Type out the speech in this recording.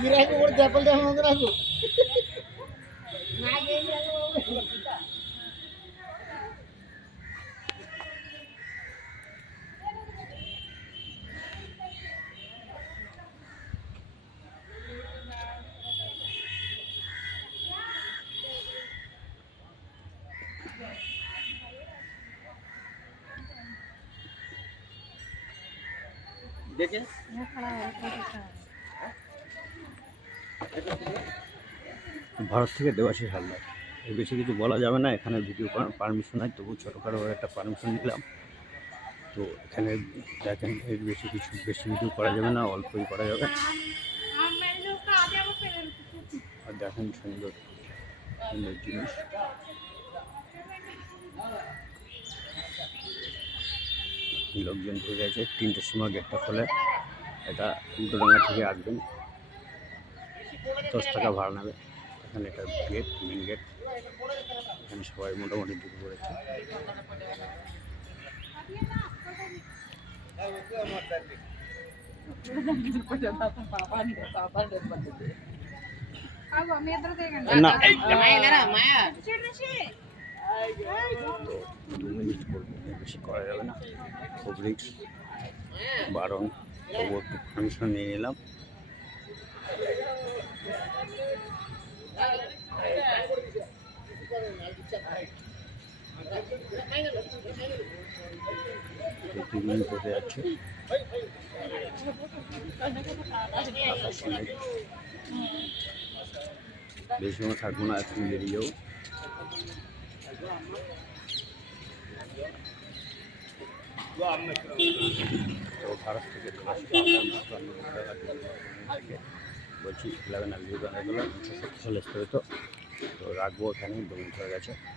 ಗಿರಾಕಿ ಕೊಡ್ತು apple dam ಅಂದ್ರೆ ಅದು দেখে ভারত থেকে দেবাশিস হালদার। এর বেশি কিছু বলা যাবে না, এখানে ভিডিও করার পারমিশন নাই, তবু ছোটোখাটো একটা পারমিশন নিলাম। তো এখানে দেখেন এর বেশি ভিডিও করা যাবে না, অল্পই করা যাবে। আর দেখেন সুন্দর সুন্দর জিনিস। লোকজন ঢুকে গেছে, 3টের সময় গেটটা খোলে। এটা উল্টোডাঙ্গা থেকে আসবেন, 10 টাকা ভাড়া নেবে। এখানে এটা গেট, মেন গেট। এখানে সবাই মোটামুটি ঢুকে পড়েছে। না 2 মিনিট করবো, বেশি করা যাবে না, খুব রিক্স, বারণ। তবু একটু পারমিশন নিয়ে নিলাম। মিনিট হতে যাচ্ছে, বেশি সময় থাকবো না, এখন বেরিয়ে যাবো। তো ভারত থেকে বলছি 11 আর 2 গানে গেলো 1970 সালে স্থিত। তো রাখবো এখানে 2 মিনিট হয়ে গেছে।